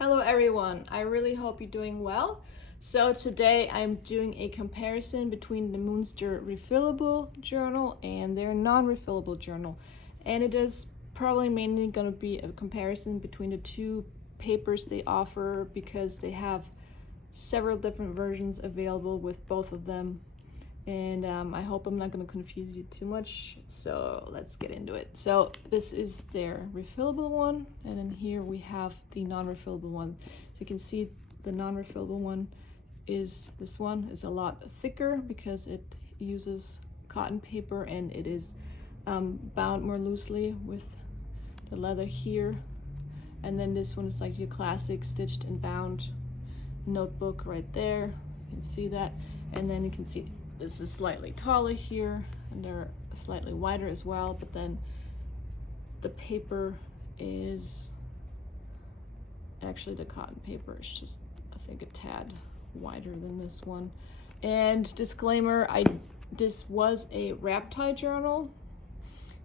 Hello everyone, I really hope you're doing well. So today I'm doing a comparison between the Moonster refillable journal and their non-refillable journal. And it is probably mainly going to be a comparison between the two papers they offer because they have several different versions available with both of them. And I hope I'm not going to confuse you too much, so let's get into it. So this is their refillable one, and then here we have the non-refillable one. So you can see the non-refillable one is this one is a lot thicker because it uses cotton paper and it is bound more loosely with the leather here. And then this one is like your classic stitched and bound notebook right there. You can see that, and then you can see this is slightly taller here, and they're slightly wider as well, but then the paper is actually the cotton paper. It's just, I think, a tad wider than this one. And disclaimer, this was a wrap tie journal,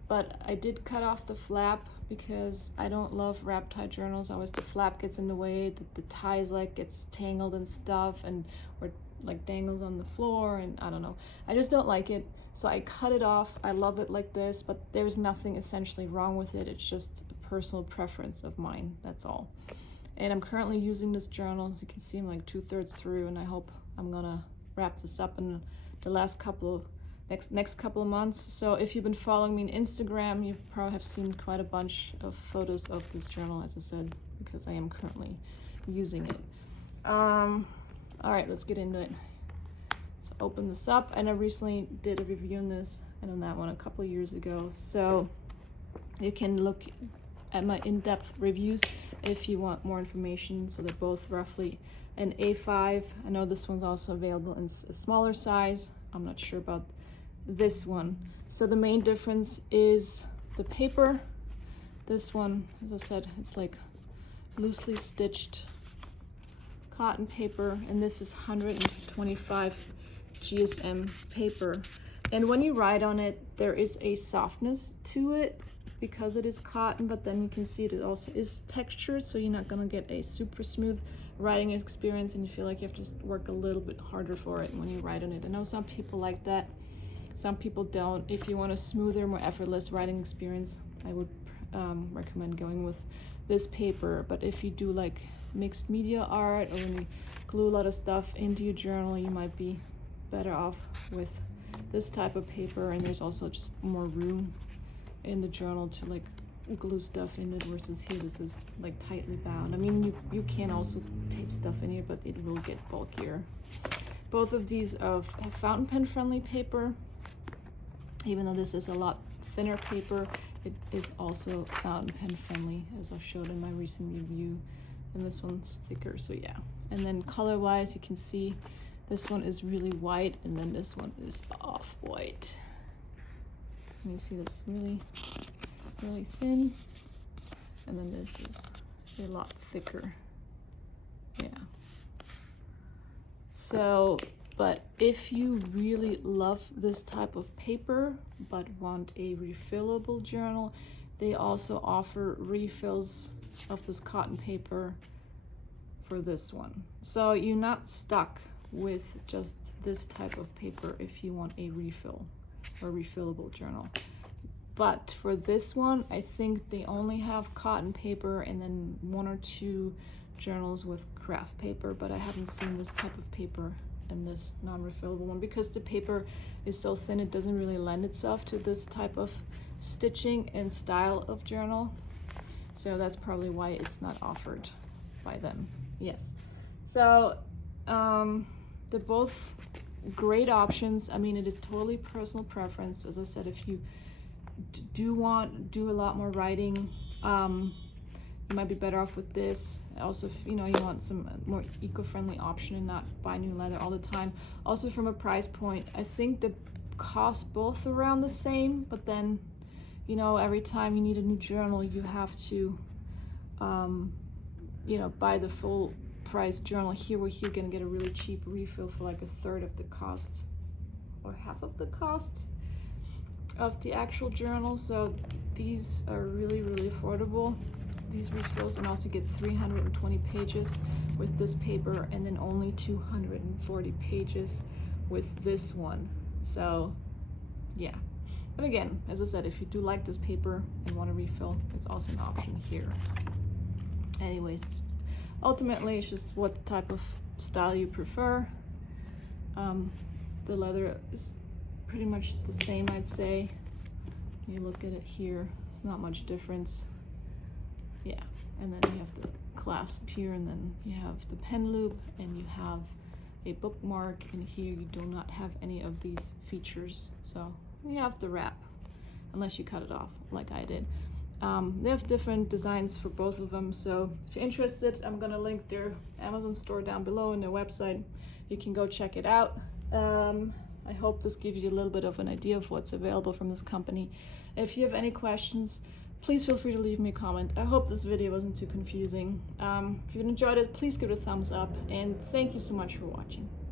but I did cut off the flap because I don't love wrap tie journals. Always the flap gets in the way, the ties like gets tangled and stuff, and or like dangles on the floor, and I don't know, I just don't like it, so I cut it off. I love it like this, but there's nothing essentially wrong with it. It's just a personal preference of mine, that's all. And I'm currently using this journal. As you can see, I'm like 2/3 through, and I hope I'm gonna wrap this up in the last couple of next couple of months. So if you've been following me on Instagram, you probably have seen quite a bunch of photos of this journal, as I said, because I am currently using it. All right, let's get into it. So open this up, and I recently did a review on this and on that one a couple of years ago. So you can look at my in-depth reviews if you want more information. So they're both roughly an A5. I know this one's also available in a smaller size. I'm not sure about this one. So the main difference is the paper. This one, as I said, it's like loosely stitched cotton paper, and this is 125 GSM paper. And when you write on it, there is a softness to it because it is cotton, but then you can see it also is textured, so you're not gonna get a super smooth writing experience, and you feel like you have to work a little bit harder for it when you write on it. I know some people like that, some people don't. If you want a smoother, more effortless writing experience, I would recommend going with this paper. But if you do like mixed media art, or when you glue a lot of stuff into your journal, you might be better off with this type of paper. And there's also just more room in the journal to like glue stuff in it, versus here this is like tightly bound. I mean, you can also tape stuff in here, but it will get bulkier. Both of these have fountain pen friendly paper. Even though this is a lot thinner paper, it is also fountain pen friendly, as I showed in my recent review. And this one's thicker, so yeah. And then color wise, you can see this one is really white, and then this one is off white. And you see this really thin, and then this is a lot thicker. Yeah. So, but if you really love this type of paper but want a refillable journal, they also offer refills of this cotton paper for this one. So you're not stuck with just this type of paper if you want a refill or refillable journal. But for this one, I think they only have cotton paper and then 1 or 2 journals with craft paper, but I haven't seen this type of paper in this non-refillable one because the paper is so thin, it doesn't really lend itself to this type of stitching and style of journal. So that's probably why it's not offered by them. Yes. So they're both great options. I mean, it is totally personal preference. As I said, if you do a lot more writing, you might be better off with this. Also, if you want some more eco-friendly option and not buy new leather all the time. Also, from a price point, I think the cost both around the same, but then every time you need a new journal, you have to buy the full price journal. Here we're gonna get a really cheap refill for like 1/3 of the cost or half of the cost of the actual journal. So these are really affordable. these refills, and also get 320 pages with this paper, and then only 240 pages with this one. So yeah, but again, as I said, if you do like this paper and want to refill, it's also an option here. Anyways, ultimately it's just what type of style you prefer. The leather is pretty much the same, I'd say. You look at it here, it's not much difference. Yeah, and then you have the clasp here, and then you have the pen loop, and you have a bookmark, and here you do not have any of these features, so you have the wrap unless you cut it off like I did. They have different designs for both of them, so if you're interested, I'm gonna link their Amazon store down below and their website. You can go check it out. I hope this gives you a little bit of an idea of what's available from this company. If you have any questions, please feel free to leave me a comment. I hope this video wasn't too confusing. If you enjoyed it, please give it a thumbs up, and thank you so much for watching.